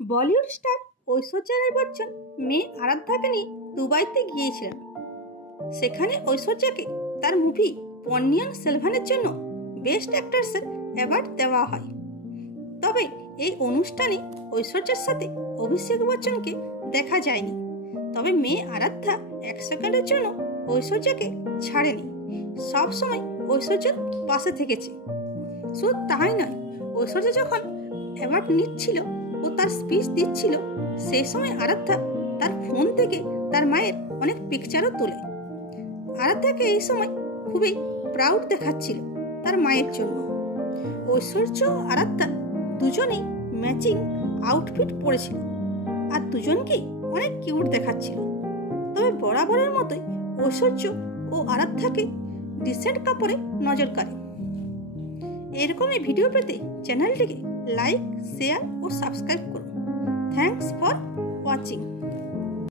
Bollywood star Aishwarya রায় বচ্চন মেয়ে আরাধ্যাকে নিয়ে দুবাইতে গিয়েছিলেন। সেখানে ঐশ্বর্যাকে তার মুভি পন্নিয়িন সেলভানের জন্য বেস্ট অ্যাক্ট্রেসের অ্যাওয়ার্ড দেওয়া হয়। তবে এই অনুষ্ঠানে ঐশ্বর্যার সাথে অভিষেক বচ্চনকে দেখা যায়নি। তবে মেয়ে আরাধ্যা এক সেকেন্ডের জন্য ঐশ্বর্যাকে ছাড়েনি, সবসময় ঐশ্বর্যার পাশে থেকেছে। শুধু তাই নয়, ঐশ্বর্যা যখন অ্যাওয়ার্ড নিচ্ছিল ও তার স্পিচ দিচ্ছিল, সেই সময় আরাধ্যা তার ফোন থেকে তার মায়ের অনেক পিকচারও তোলে। আরাধ্যাকে এই সময় খুবই প্রাউড দেখাচ্ছিল তার মায়ের জন্য। ঐশ্বর্য ও আরাধ্যা দুজনেই ম্যাচিং আউটফিট পরেছিল আর দুজনকেই অনেক কিউট দেখাচ্ছিল। তবে বরাবরের মতোই ঐশ্বর্য ও আরাধ্যাকে ডিসেন্ট কাপড়ে নজর কাড়ে। এরকমই ভিডিও পেতে চ্যানেলটিকে লাইক, শেয়ার ও সাবস্ক্রাইব করুন। Thanks for watching.